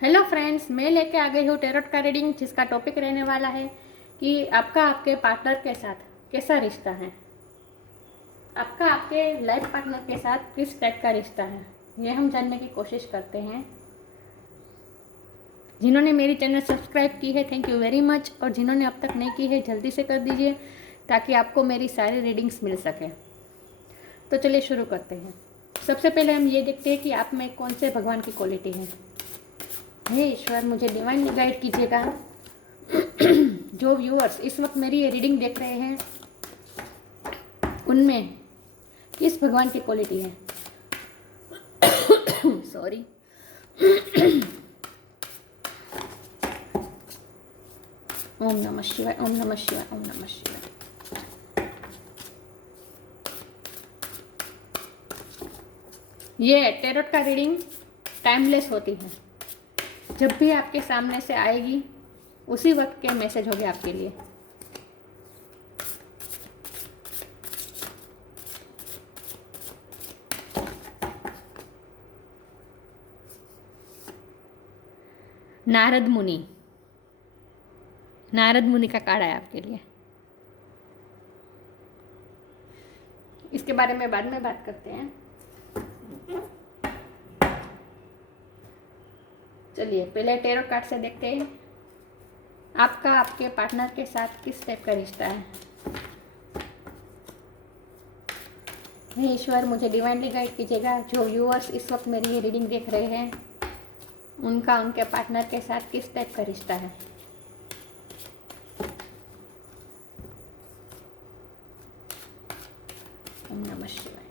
Hello friends, मैं लेके आ गई हूँ टैरोट का रीडिंग, जिसका टॉपिक रहने वाला है कि आपका आपके पार्टनर के साथ कैसा रिश्ता है। आपका आपके लाइफ पार्टनर के साथ किस टाइप का रिश्ता है, ये हम जानने की कोशिश करते हैं। जिन्होंने मेरी चैनल सब्सक्राइब की है, थैंक यू वेरी मच, और जिन्होंने अब तक नहीं की है जल्दी से कर दीजिए ताकि आपको मेरी सारी रीडिंग्स मिल सके। तो चलिए शुरू करते हैं। सबसे पहले हम ये देखते हैं कि आप में कौन से भगवान की क्वालिटी है। हे ईश्वर, मुझे डिवाइनली गाइड कीजिएगा। जो व्यूअर्स इस वक्त मेरी ये रीडिंग देख रहे हैं, उनमें किस भगवान की क्वालिटी है। सॉरी। ओम नमः शिवाय, ओम नमः शिवाय, ओम नमः शिवाय। ये टैरोट का रीडिंग टाइमलेस होती है। जब भी आपके सामने से आएगी उसी वक्त के मैसेज होंगे आपके लिए। नारद मुनि, नारद मुनि का कार्ड है आपके लिए। इसके बारे में बाद में बात करते हैं। चलिए पहले टैरो कार्ड से देखते हैं आपका आपके पार्टनर के साथ किस टाइप का रिश्ता है। हे ईश्वर, मुझे डिवाइनली गाइड कीजिएगा। जो व्यूअर्स इस वक्त मेरी ये रीडिंग देख रहे हैं, उनका उनके पार्टनर के साथ किस टाइप का रिश्ता है। ओम नमः शिवाय।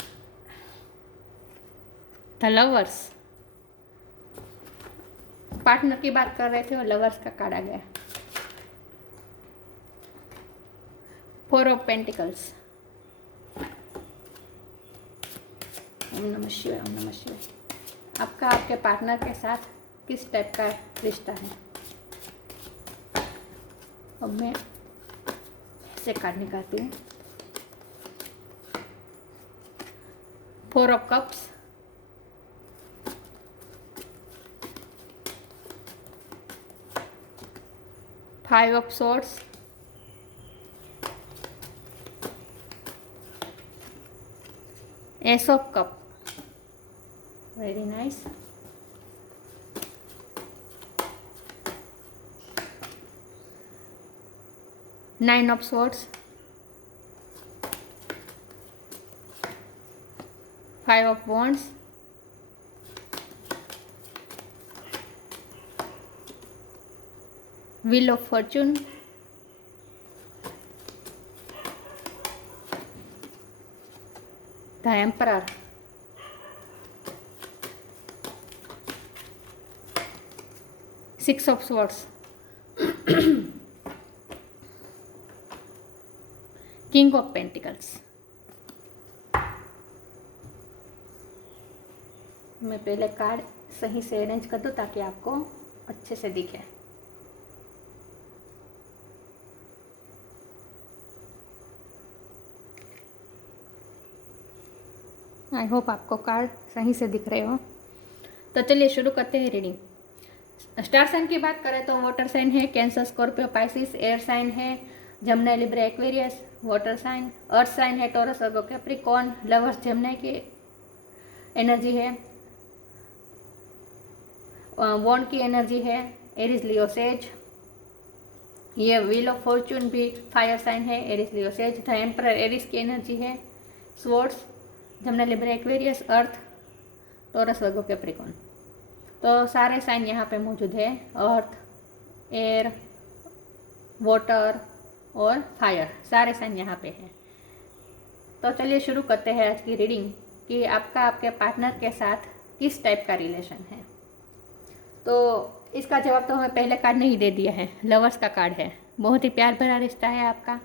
द लवर्स, पार्टनर की बात कर रहे थे और लवर्स का कार्ड आ गया। Four of pentacles. ओम नमः शिवाय, ओम नमः शिवाय। आपका आपके पार्टनर के साथ किस टाइप का रिश्ता है। अब मैं से कार्ड निकालती हूँ। Four of cups, five of swords, S of cup. Very nice. Nine of swords, five of wands, wheel of Fortune, the emperor, six of swords, king of pentacles. मैं पहले कार्ड सही से अरेंज कर दूं ताकि आपको अच्छे से दिखे। आई होप आपको कार्ड सही से दिख रहे हो। तो चलिए शुरू करते हैं रीडिंग। स्टार साइन की बात करें तो वाटर साइन है Cancer, Scorpio, Pisces. Air sign है Gemini, Libra, Aquarius. Water sign. Earth sign है Taurus, Virgo, Capricorn. Lovers Gemini की एनर्जी है। वॉन्ड की एनर्जी है एरिस, लियो, सेज। ये व्हील ऑफ फॉर्चून भी फायर साइन है Aries, Leo, Sag. The emperor Aries की एनर्जी है। Swords Gemini, Libra, Aquarius, earth, Taurus, Virgo, Capricorn. तो सारे साइन यहाँ पे मौजूद है। अर्थ, एयर, वाटर और फायर, सारे साइन यहाँ पे हैं। तो चलिए शुरू करते हैं आज की रीडिंग कि आपका आपके पार्टनर के साथ किस टाइप का रिलेशन है। तो इसका जवाब तो हमें पहले कार्ड ने ही दे दिया है। लवर्स का कार्ड है। बहुत ही प्यार भरा रिश्ता है आपका।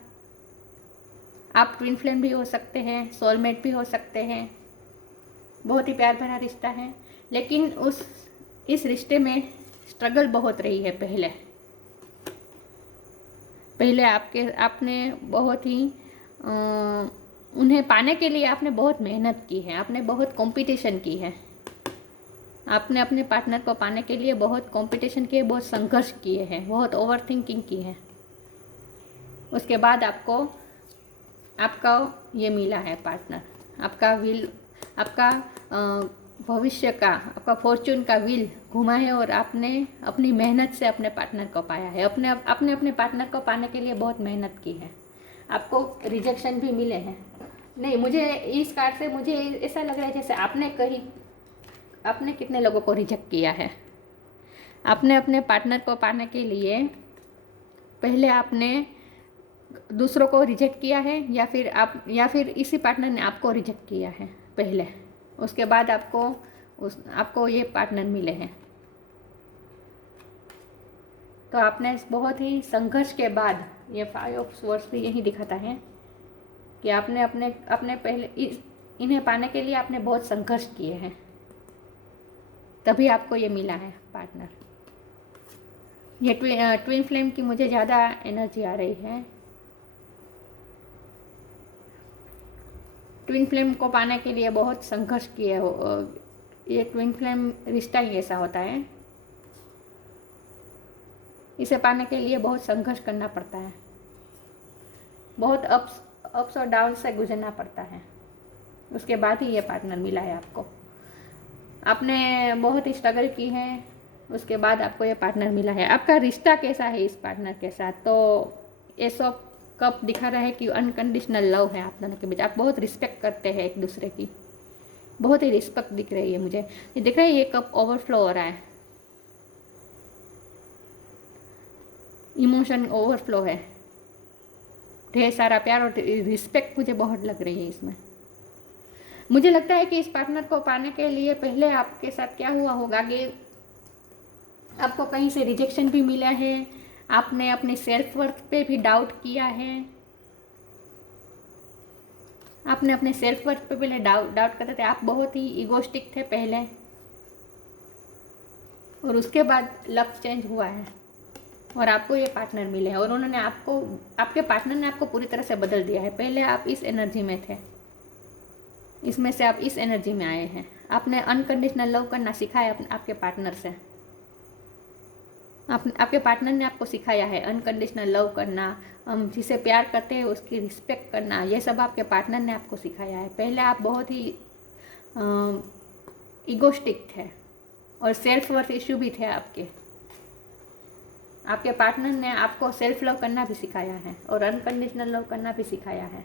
आप ट्विन फ्लेम भी हो सकते हैं, सोलमेट भी हो सकते हैं। बहुत ही प्यार भरा रिश्ता है, लेकिन इस रिश्ते में स्ट्रगल बहुत रही है। पहले आपने बहुत ही उन्हें पाने के लिए आपने बहुत मेहनत की है, आपने बहुत कंपटीशन की है। आपने अपने पार्टनर को पाने के लिए बहुत कंपटीशन किए, बहुत संघर्ष किए हैं, बहुत ओवर थिंकिंग की है। उसके बाद आपका ये मिला है पार्टनर। आपका विल, आपका भविष्य का, आपका फॉर्चून का व्हील घुमा है और आपने अपनी मेहनत से अपने पार्टनर को पाया है। अपने पार्टनर को पाने के लिए बहुत मेहनत की है। आपको रिजेक्शन भी मिले हैं। नहीं, मुझे इस कार्ड से मुझे ऐसा लग रहा है जैसे आपने कितने लोगों को रिजेक्ट किया है। आपने अपने पार्टनर को पाने के लिए पहले आपने दूसरों को रिजेक्ट किया है, या फिर इसी पार्टनर ने आपको रिजेक्ट किया है पहले। उसके बाद आपको ये पार्टनर मिले हैं। तो आपने बहुत ही संघर्ष के बाद, ये 5 ऑफ स्वॉर्ड्स भी यही दिखाता है कि आपने अपने पहले इन्हें पाने के लिए आपने बहुत संघर्ष किए हैं, तभी आपको ये मिला है पार्टनर। ये ट्विन फ्लेम की मुझे ज़्यादा एनर्जी आ रही है। ट्विन फ्लेम को पाने के लिए बहुत संघर्ष किए हो। ये ट्विन फ्लेम रिश्ता ही ऐसा होता है, इसे पाने के लिए बहुत संघर्ष करना पड़ता है, बहुत अप्स और डाउन से गुजरना पड़ता है। उसके बाद ही ये पार्टनर मिला है आपको। आपने बहुत ही स्ट्रगल की है, उसके बाद आपको ये पार्टनर मिला है। आपका रिश्ता कैसा है इस पार्टनर के साथ? तो एस ऑफ कप दिखा रहा है कि अनकंडीशनल लव है आप दोनों के बीच। आप बहुत रिस्पेक्ट करते हैं एक दूसरे की, बहुत ही रिस्पेक्ट दिख रही है मुझे। ये दिख रहा है ये कप ओवरफ्लो हो रहा है, इमोशन ओवरफ्लो है, ढेर सारा प्यार और रिस्पेक्ट मुझे बहुत लग रही है इसमें। मुझे लगता है कि इस पार्टनर को पाने के लिए पहले आपके साथ क्या हुआ होगा कि आपको कहीं से रिजेक्शन भी मिला है, आपने अपनी सेल्फ वर्थ पे भी डाउट किया है। आपने अपने सेल्फ वर्थ पे पहले डाउट करते थे, आप बहुत ही इगोस्टिक थे पहले, और उसके बाद लव चेंज हुआ है और आपको ये पार्टनर मिले हैं और उन्होंने आपके पार्टनर ने आपको पूरी तरह से बदल दिया है। पहले आप इस एनर्जी में थे, इसमें से आप इस एनर्जी में आए हैं। आपने अनकंडीशनल लव करना सीखा है आपके पार्टनर से। आपके पार्टनर ने आपको सिखाया है अनकंडीशनल लव करना, हम जिसे प्यार करते हैं उसकी रिस्पेक्ट करना, ये सब आपके पार्टनर ने आपको सिखाया है। पहले आप बहुत ही इगोस्टिक थे और सेल्फ वर्थ इश्यू भी थे आपके पार्टनर ने आपको सेल्फ लव करना भी सिखाया है और अनकंडीशनल लव करना भी सिखाया है।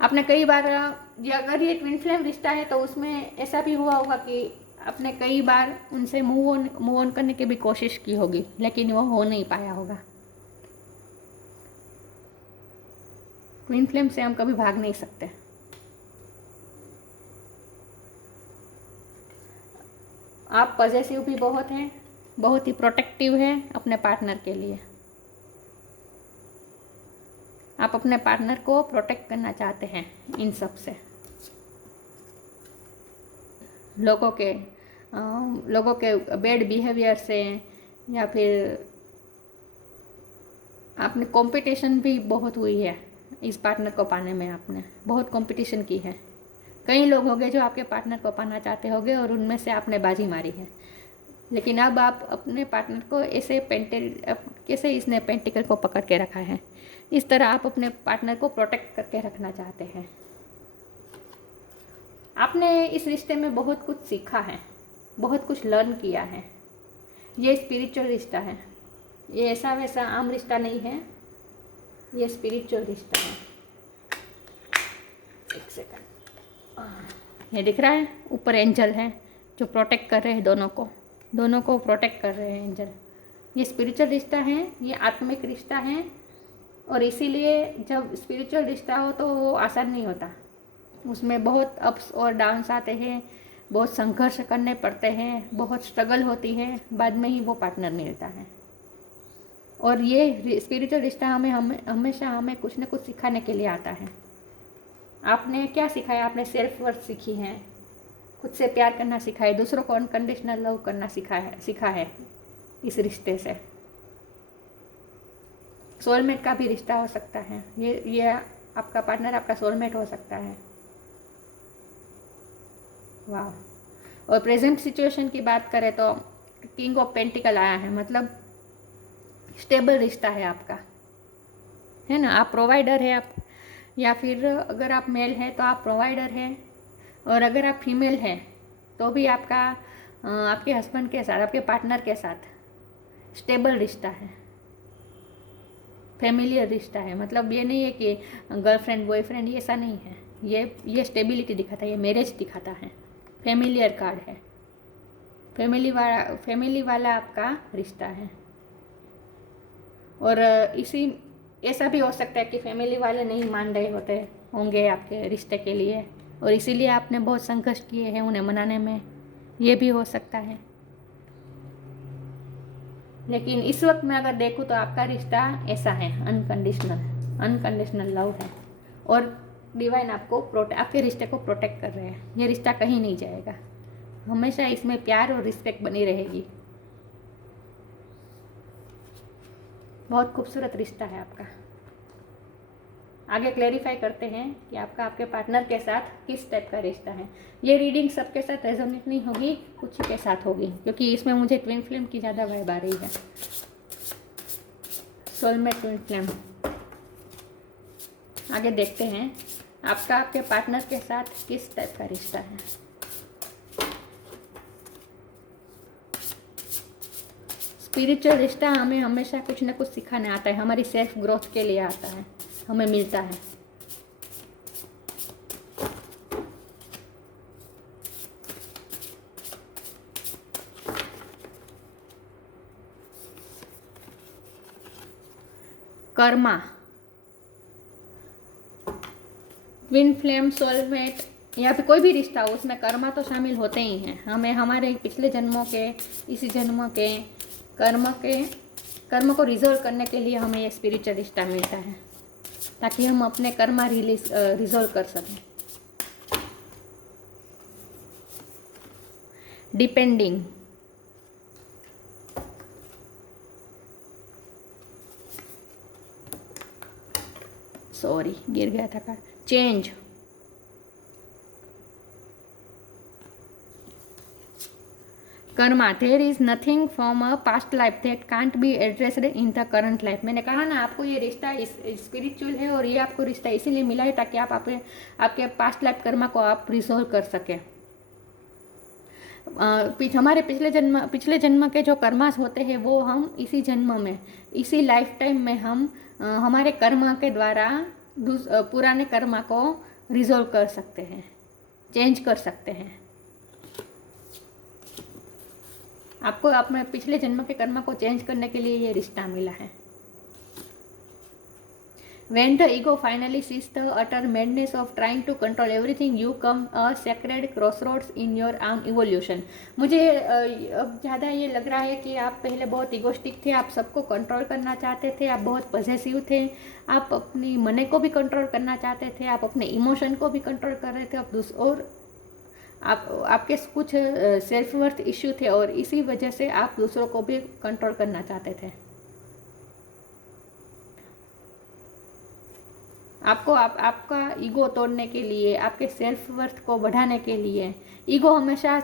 आपने कई बार, अगर ये ट्विन फ्लेम रिश्ता है तो उसमें ऐसा भी हुआ होगा कि आपने कई बार उनसे मूव ऑन करने की भी कोशिश की होगी, लेकिन वो हो नहीं पाया होगा। ट्विन फ्लेम से हम कभी भाग नहीं सकते। आप पॉजेसिव भी बहुत हैं, बहुत ही प्रोटेक्टिव हैं अपने पार्टनर के लिए। आप अपने पार्टनर को प्रोटेक्ट करना चाहते हैं इन सब से, लोगों के बैड बिहेवियर से, या फिर आपने कंपटीशन भी बहुत हुई है इस पार्टनर को पाने में। आपने बहुत कंपटीशन की है। कई लोग होंगे जो आपके पार्टनर को पाना चाहते होंगे और उनमें से आपने बाजी मारी है, लेकिन अब आप अपने पार्टनर को कैसे इसने पेंटिकल को पकड़ के रखा है, इस तरह आप अपने पार्टनर को प्रोटेक्ट करके रखना चाहते हैं। आपने इस रिश्ते में बहुत कुछ सीखा है, बहुत कुछ लर्न किया है। ये स्पिरिचुअल रिश्ता है, ये ऐसा वैसा आम रिश्ता नहीं है, ये स्पिरिचुअल रिश्ता है। एक सेकंड, ये दिख रहा है ऊपर एंजल है जो प्रोटेक्ट कर रहे हैं दोनों को प्रोटेक्ट कर रहे हैं एंजल। ये स्पिरिचुअल रिश्ता है, ये आत्मिक रिश्ता है, और इसीलिए जब स्पिरिचुअल रिश्ता हो तो वो आसान नहीं होता। उसमें बहुत अप्स और डाउन्स आते हैं, बहुत संघर्ष करने पड़ते हैं, बहुत स्ट्रगल होती है, बाद में ही वो पार्टनर मिलता है। और ये स्पिरिचुअल रिश्ता हमेशा हमें कुछ न कुछ सिखाने के लिए आता है। आपने क्या सिखाया? आपने सेल्फ वर्थ सीखी है, खुद से प्यार करना सीखा है, दूसरों को अनकंडीशनल लव करना सीखा है इस रिश्ते से। सोलमेट का भी रिश्ता हो सकता है, ये आपका पार्टनर आपका सोलमेट हो सकता है। वाह। और प्रेजेंट सिचुएशन की बात करें तो किंग ऑफ पेंटिकल आया है, मतलब स्टेबल रिश्ता है आपका, है ना। आप प्रोवाइडर है आप, या फिर अगर आप मेल है तो आप प्रोवाइडर है, और अगर आप फीमेल है तो भी आपका आपके हस्बैंड के साथ, आपके पार्टनर के साथ स्टेबल रिश्ता है, फैमिलियर रिश्ता है। मतलब ये नहीं है कि गर्लफ्रेंड बॉयफ्रेंड, ये ऐसा नहीं है। ये स्टेबिलिटी दिखाता है, ये मैरिज दिखाता है। फैमिलियर कार्ड है, फैमिली वाला आपका रिश्ता है। और इसी ऐसा भी हो सकता है कि फैमिली वाले नहीं मान रहे होते होंगे आपके रिश्ते के लिए, और इसीलिए आपने बहुत संघर्ष किए हैं उन्हें मनाने में, ये भी हो सकता है। लेकिन इस वक्त मैं अगर देखूँ तो आपका रिश्ता ऐसा है, अनकंडीशनल लव है। और डिवाइन आपको आपके रिश्ते को प्रोटेक्ट कर रहे हैं। ये रिश्ता कहीं नहीं जाएगा, हमेशा इसमें प्यार और रिस्पेक्ट बनी रहेगी। बहुत खूबसूरत रिश्ता है आपका। आगे क्लेरिफाई करते हैं कि आपका आपके पार्टनर के साथ किस टाइप का रिश्ता है। ये रीडिंग सबके साथ रेजोनेट नहीं होगी, कुछ ही के साथ होगी, क्योंकि इसमें मुझे ट्विन फ्लेम की ज़्यादा वाइब आ रही है। Soulmate twin flame. आगे देखते हैं आपका आपके पार्टनर के साथ किस टाइप का रिश्ता है। स्पिरिचुअल रिश्ता हमें हमेशा कुछ ना कुछ सिखाने आता है, हमारी सेल्फ ग्रोथ के लिए आता है, हमें मिलता है। कर्मा, ट्विन फ्लेम, सोलमेट या फिर कोई भी रिश्ता हो उसमें कर्मा तो शामिल होते ही हैं। हमें हमारे पिछले जन्मों के, इसी जन्मों के कर्म को रिजोल्व करने के लिए हमें ये स्पिरिचुअल रिश्ता मिलता है, ताकि हम अपने कर्मा रिजोल्व कर सकें। डिपेंडिंग, सॉरी गिर गया था card. Change, karma, there is nothing from a past life that can't be addressed in the current life. मैंने कहा ना आपको ये रिश्ता स्पिरिचुअल है, और ये आपको रिश्ता इसीलिए मिला है ताकि आप आपके पास्ट लाइफ कर्मा को आप रिजोल्व कर सकें। हमारे पिछले जन्म के जो कर्मास होते हैं वो हम इसी जन्म में, इसी लाइफ टाइम में हम हमारे कर्मा के द्वारा पुराने कर्मा को रिजोल्व कर सकते हैं, चेंज कर सकते हैं। आपको अपने पिछले जन्म के कर्मा को चेंज करने के लिए ये रिश्ता मिला है। When the ego finally sees the utter madness of trying to control everything, you come a sacred crossroads in your own evolution. मुझे अब ज़्यादा ये लग रहा है कि आप पहले बहुत इगोस्टिक थे, आप सबको कंट्रोल करना चाहते थे, आप बहुत पॉजेसिव थे, आप अपनी मने को भी कंट्रोल करना चाहते थे, आप अपने इमोशन को भी कंट्रोल कर रहे थे, और आपके कुछ सेल्फ वर्थ इश्यू थे, और इसी वजह से आप दूसरों को भी कंट्रोल करना चाहते थे। आपको आपका ईगो तोड़ने के लिए, आपके सेल्फ वर्थ को बढ़ाने के लिए, ईगो हमेशा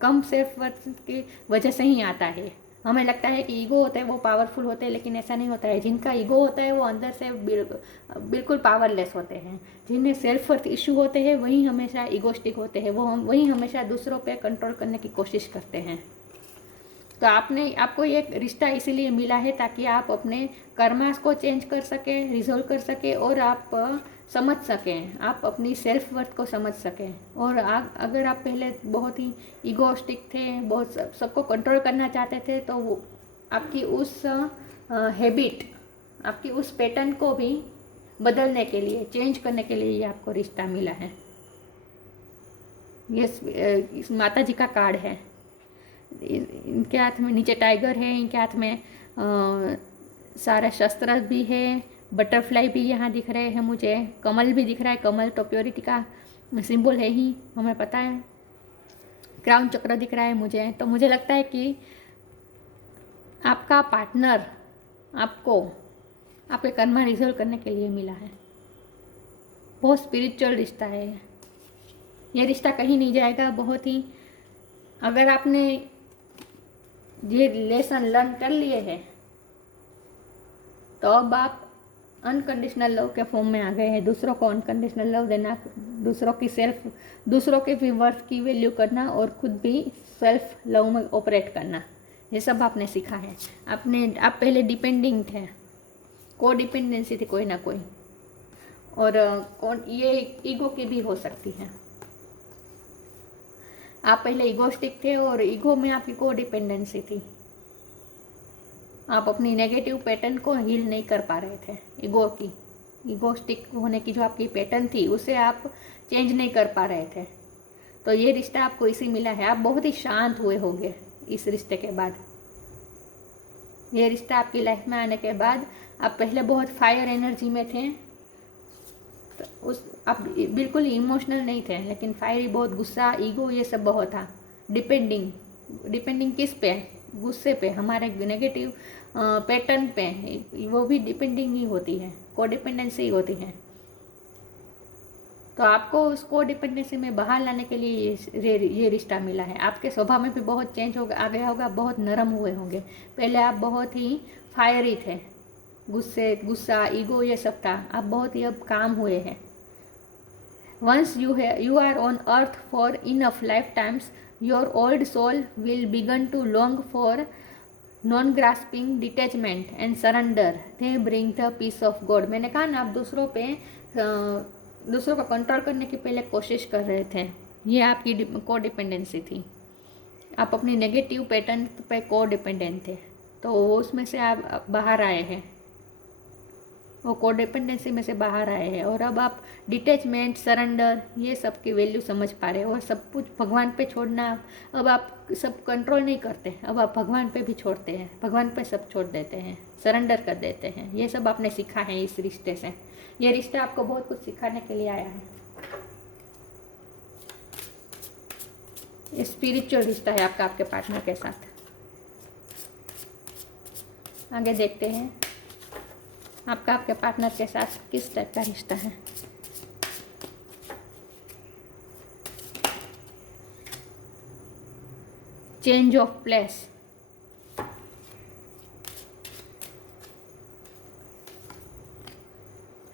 कम सेल्फ वर्थ की वजह से ही आता है। हमें लगता है कि ईगो होते हैं वो पावरफुल होते हैं, लेकिन ऐसा नहीं होता है। जिनका ईगो होता है वो अंदर से बिल्कुल पावरलेस होते हैं। जिन्हें सेल्फ वर्थ इशू होते हैं वही हमेशा ईगोस्टिक होते हैं, वही हमेशा दूसरों पे कंट्रोल करने की कोशिश करते हैं। तो आपको ये रिश्ता इसीलिए मिला है ताकि आप अपने कर्मास को चेंज कर सकें, रिजोल्व कर सकें, और आप समझ सकें, आप अपनी सेल्फ वर्थ को समझ सकें। और अगर आप पहले बहुत ही ईगोस्टिक थे, बहुत सबको कंट्रोल करना चाहते थे, तो वो आपकी उस हैबिट, आपकी उस पैटर्न को भी बदलने के लिए, चेंज करने के लिए ये आपको रिश्ता मिला है। ये माता जी का कार्ड है। इनके हाथ में नीचे टाइगर है, इनके हाथ में सारा शस्त्र भी है, बटरफ्लाई भी यहाँ दिख रहे हैं मुझे, कमल भी दिख रहा है। कमल तो प्योरिटी का सिंबल है ही, हमें पता है। क्राउन चक्र दिख रहा है मुझे। तो मुझे लगता है कि आपका पार्टनर आपको आपके कर्मा रिजोल्व करने के लिए मिला है। बहुत स्पिरिचुअल रिश्ता है। ये रिश्ता कहीं नहीं जाएगा। बहुत ही, अगर आपने ये लेसन लर्न कर लिए हैं तो अब आप अनकंडीशनल लव के फॉर्म में आ गए हैं। दूसरों को अनकंडीशनल लव देना, दूसरों के भी वर्थ की वैल्यू करना और खुद भी सेल्फ लव में ऑपरेट करना, ये सब आपने सीखा है। आप पहले डिपेंडिंग थे, को डिपेंडेंसी थी कोई ना कोई, और ये ईगो की भी हो सकती है। आप पहले ईगोस्टिक थे और ईगो में आपकी को डिपेंडेंसी थी। आप अपनी नेगेटिव पैटर्न को हील नहीं कर पा रहे थे। ईगोस्टिक होने की जो आपकी पैटर्न थी उसे आप चेंज नहीं कर पा रहे थे। तो ये रिश्ता आपको इसी मिला है। आप बहुत ही शांत हुए होंगे इस रिश्ते के बाद। ये रिश्ता आपकी लाइफ में आने के बाद, आप पहले बहुत फायर एनर्जी में थे, तो आप बिल्कुल इमोशनल नहीं थे, लेकिन फायरी बहुत, गुस्सा, ईगो, ये सब बहुत था। डिपेंडिंग किस पे? गुस्से पे, हमारे नेगेटिव पैटर्न पे, वो भी डिपेंडिंग ही होती है, को डिपेंडेंसी ही होती है। तो आपको उस को डिपेंडेंसी में बाहर लाने के लिए ये रिश्ता मिला है। आपके स्वभाव में भी बहुत चेंज आ गया होगा, बहुत नरम हुए होंगे। पहले आप बहुत ही फायरी थे, गुस्सा, ईगो, ये सब था। आप बहुत ही अब काम हुए हैं। Once you are on earth for enough lifetimes, your old soul will begin to long for non-grasping detachment and surrender. They bring the peace of God. मैंने कहा ना, आप दूसरों को कंट्रोल करने की पहले कोशिश कर रहे थे, ये आपकी को डिपेंडेंसी थी। आप अपनी नेगेटिव पैटर्न पे को डिपेंडेंट थे, तो उसमें से आप बाहर आए हैं, वो को डिपेंडेंसी में से बाहर आए हैं। और अब आप डिटैचमेंट, सरेंडर, ये सब की वैल्यू समझ पा रहे हो। और सब कुछ भगवान पे छोड़ना, अब आप सब कंट्रोल नहीं करते, अब आप भगवान पे भी छोड़ते हैं, भगवान पे सब छोड़ देते हैं, सरेंडर कर देते हैं। ये सब आपने सीखा है इस रिश्ते से। ये रिश्ता आपको बहुत कुछ सिखाने के लिए आया है। ये स्पिरिचुअल रिश्ता है आपका आपके पार्टनर के साथ। आगे देखते हैं आपका आपके पार्टनर के साथ किस टाइप का रिश्ता है। Change of place,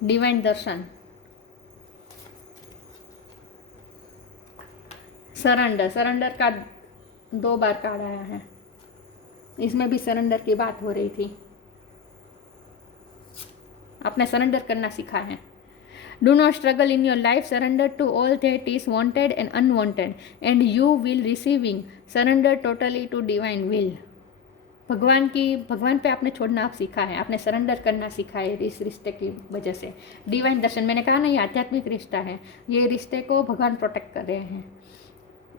divine Darshan, surrender का 2 बार कार्ड आया है। इसमें भी सरेंडर की बात हो रही थी। आपने सरेंडर करना सीखा है। Do not struggle in your life, surrender to all that is wanted and unwanted and you will receiving, surrender totally to divine will. भगवान पे आपने छोड़ना आप सीखा है, आपने सरेंडर करना सीखा है इस रिश्ते की वजह से। डिवाइन दर्शन, मैंने कहा ना, ये आध्यात्मिक रिश्ता है। ये रिश्ते को भगवान प्रोटेक्ट कर रहे हैं।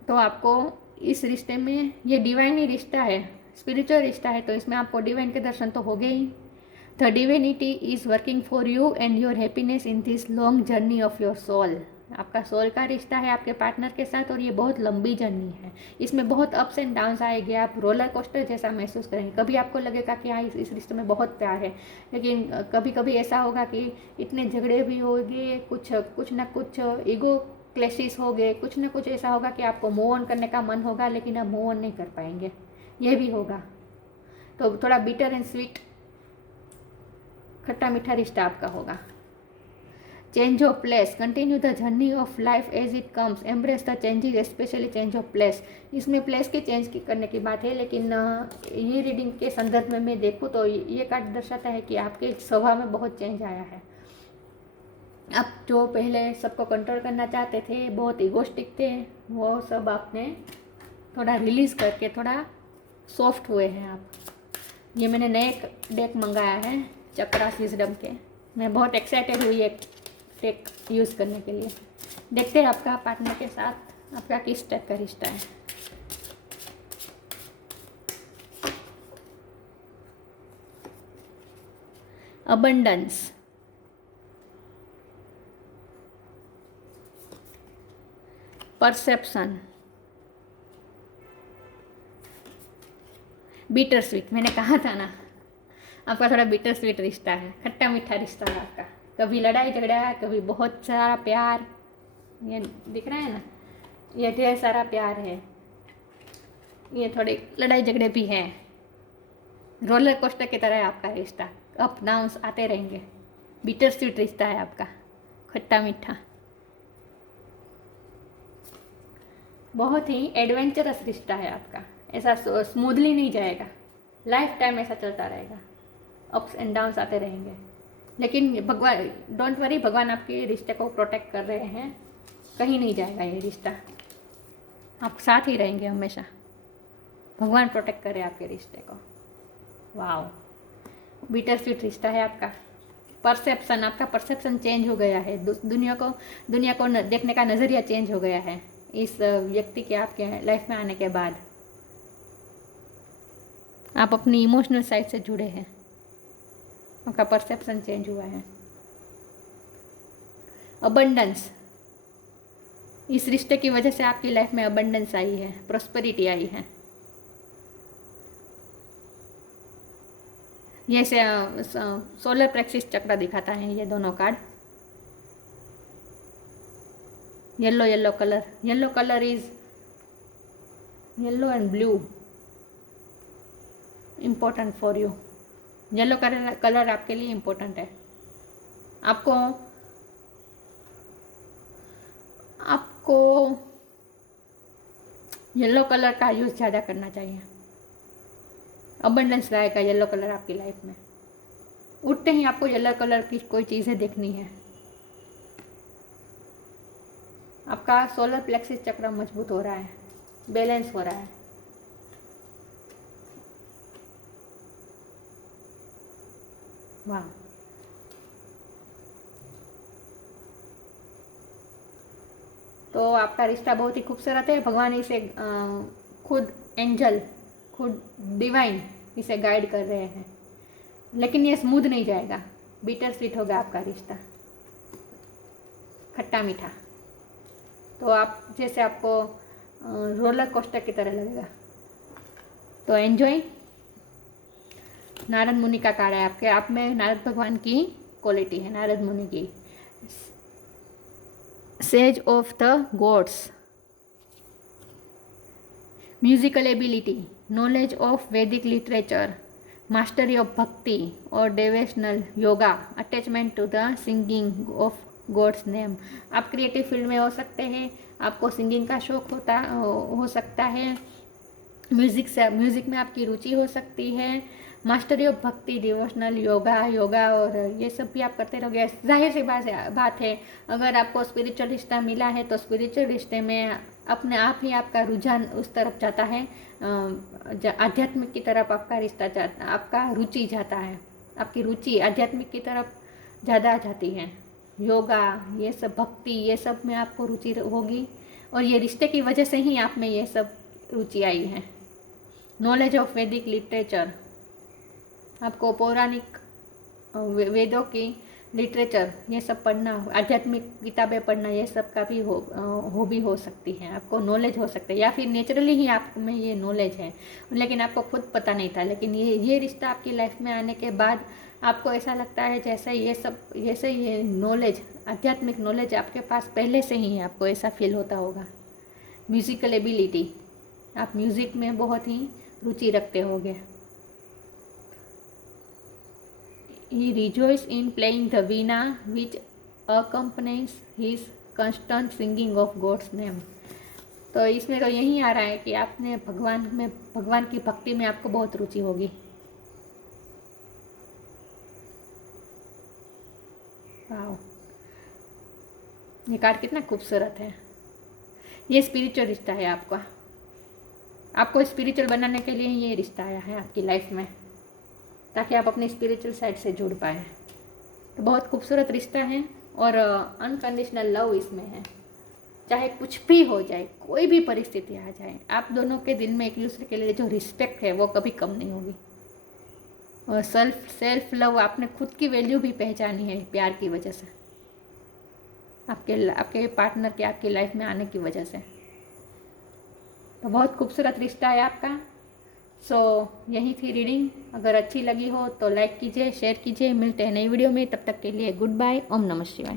तो आपको इस रिश्ते में, ये डिवाइन ही रिश्ता है, स्पिरिचुअल रिश्ता है, तो इसमें आपको डिवाइन के दर्शन तो हो गए ही। The divinity is working for you and your happiness in this long journey of your soul. आपका सोल का रिश्ता है आपके पार्टनर के साथ, और ये बहुत लंबी जर्नी है। इसमें बहुत अप्स एंड डाउन्स आएंगे, आप रोलर कोस्टर जैसा महसूस करेंगे। कभी आपको लगेगा कि हाँ, इस रिश्ते में बहुत प्यार है, लेकिन कभी कभी ऐसा होगा कि इतने झगड़े भी होंगे, कुछ ना कुछ ईगो क्लैशेस हो गए, कुछ ना कुछ ऐसा होगा कि आपको मूव ऑन करने का मन होगा, लेकिन आप मूव ऑन नहीं कर पाएंगे, ये भी होगा। तो थोड़ा बिटर एंड स्वीट, खट्टा मीठा रिश्ता आपका होगा। Change of place, continue the journey of life as it comes, embrace the changes, especially change of place. इसमें प्लेस के चेंज करने की बात है, लेकिन ये रीडिंग के संदर्भ में मैं देखूँ तो ये कार्ड दर्शाता है कि आपके स्वभाव में बहुत चेंज आया है। आप जो पहले सबको कंट्रोल करना चाहते थे, बहुत इगोस्टिक थे, वो सब आपने थोड़ा रिलीज़ करके थोड़ा सॉफ्ट हुए हैं आप। ये मैंने नए डेक मंगाया है चक्रास विजडम के, मैं बहुत एक्साइटेड हुई एक डेक यूज़ करने के लिए। देखते हैं आपका पार्टनर के साथ आपका किस टाइप का रिश्ता है। Abundance, perception, bitter sweet. मैंने कहा था ना, आपका थोड़ा बिटर स्वीट रिश्ता है, खट्टा मीठा रिश्ता है आपका। कभी लड़ाई झगड़ा, कभी बहुत सारा प्यार, ये दिख रहा है ना। ये ढेर सारा प्यार है, ये थोड़े लड़ाई झगड़े भी हैं। रोलर कोस्टर की तरह है आपका रिश्ता, अप डाउन्स आते रहेंगे। बिटर स्वीट रिश्ता है आपका, खट्टा मीठा, बहुत ही एडवेंचरस रिश्ता है आपका। ऐसा स्मूथली नहीं जाएगा, लाइफ टाइम ऐसा चलता रहेगा, अप्स एंड डाउन्स आते रहेंगे। लेकिन भगवान, डोंट वरी, भगवान आपके रिश्ते को प्रोटेक्ट कर रहे हैं, कहीं नहीं जाएगा ये रिश्ता, आप साथ ही रहेंगे हमेशा। भगवान प्रोटेक्ट करे आपके रिश्ते को। वाओ, बिटर स्वीट रिश्ता है आपका। परसेप्शन, आपका परसेप्शन चेंज हो गया है, दुनिया को देखने का नज़रिया चेंज हो गया है इस व्यक्ति के आपके लाइफ में आने के बाद। आप अपनी इमोशनल साइड से जुड़े हैं, आपका परसेप्शन चेंज हुआ है। अबंडेंस, इस रिश्ते की वजह से आपकी लाइफ में अबंडेंस आई है, प्रॉस्पेरिटी आई है। ये सोलर प्लेक्सिस चक्र दिखाता है ये दोनों card. Yellow colour, yellow colour is yellow and blue important for you. Yellow colour आपके लिए इम्पोर्टेंट है। आपको येलो कलर का यूज़ ज़्यादा करना चाहिए। अबंडेंस लाएगा येलो कलर आपकी लाइफ में। उठते ही आपको येलो कलर की कोई चीज़ें देखनी है। आपका सोलर प्लेक्सिस चक्र मजबूत हो रहा है, बैलेंस हो रहा है। वाह, तो आपका रिश्ता बहुत ही खूबसूरत है। भगवान इसे खुद एंजल, खुद डिवाइन इसे गाइड कर रहे हैं। लेकिन ये स्मूथ नहीं जाएगा, बिटर स्वीट होगा आपका रिश्ता, खट्टा मीठा। तो आप जैसे आपको रोलर कोस्टर की तरह लगेगा, तो एंजॉय। नारद मुनि का कार्ड है आपके, आप में नारद भगवान की क्वालिटी है, नारद मुनि की। Sage of the gods, musical ability, knowledge of Vedic literature, mastery of bhakti और devotional yoga, attachment to the singing of God's name. आप क्रिएटिव फील्ड में हो सकते हैं, आपको सिंगिंग का शौक हो सकता है, म्यूज़िक में आपकी रुचि हो सकती है। मास्टरी ऑफ भक्ति, डिवोशनल योगा और ये सब भी आप करते रहोगे। जाहिर सी बात है, अगर आपको स्पिरिचुअल रिश्ता मिला है तो स्पिरिचुअल रिश्ते में अपने आप ही आपका रुझान उस तरफ जाता है, आध्यात्मिक की तरफ आपका रिश्ता जाता, आपका रुचि जाता है, आपकी रुचि आध्यात्मिक की तरफ ज़्यादा जाती है। योगा, ये सब भक्ति, ये सब में आपको रुचि होगी और ये रिश्ते की वजह से ही आप में ये सब रुचि आई है। नॉलेज ऑफ वैदिक लिटरेचर, आपको पौराणिक वेदों की लिटरेचर ये सब पढ़ना, आध्यात्मिक किताबें पढ़ना, ये सब का भी हॉबी हो सकती है, आपको नॉलेज हो सकता है, या फिर नेचुरली ही आप में ये नॉलेज है लेकिन आपको खुद पता नहीं था। लेकिन ये रिश्ता आपकी लाइफ में आने के बाद आपको ऐसा लगता है जैसे ये नॉलेज, आध्यात्मिक नॉलेज आपके पास पहले से ही है, आपको ऐसा फील होता होगा। म्यूजिकल एबिलिटी, आप म्यूज़िक में बहुत ही रुचि रखते होगे। He rejoiced in playing the veena which accompanies his constant singing of God's name। तो इसमें तो यही आ रहा है कि आपने भगवान की भक्ति में आपको बहुत रुचि होगी। वाह, ये कार्ड कितना खूबसूरत है। ये स्पिरिचुअल रिश्ता है आपका, आपको स्पिरिचुअल बनाने के लिए ये रिश्ता आया है आपकी लाइफ में, ताकि आप अपनी स्पिरिचुअल साइड से जुड़ पाए। तो बहुत खूबसूरत रिश्ता है और अनकंडीशनल लव इसमें है। चाहे कुछ भी हो जाए, कोई भी परिस्थिति आ जाए, आप दोनों के दिल में एक दूसरे के लिए जो रिस्पेक्ट है वो कभी कम नहीं होगी। और सेल्फ लव, आपने खुद की वैल्यू भी पहचानी है प्यार की वजह से, आपके पार्टनर के आपकी लाइफ में आने की वजह से। तो बहुत खूबसूरत रिश्ता है आपका। यही थी रीडिंग। अगर अच्छी लगी हो तो लाइक कीजिए, शेयर कीजिए। मिलते हैं नई वीडियो में, तब तक के लिए गुड बाय। ओम नमः शिवाय।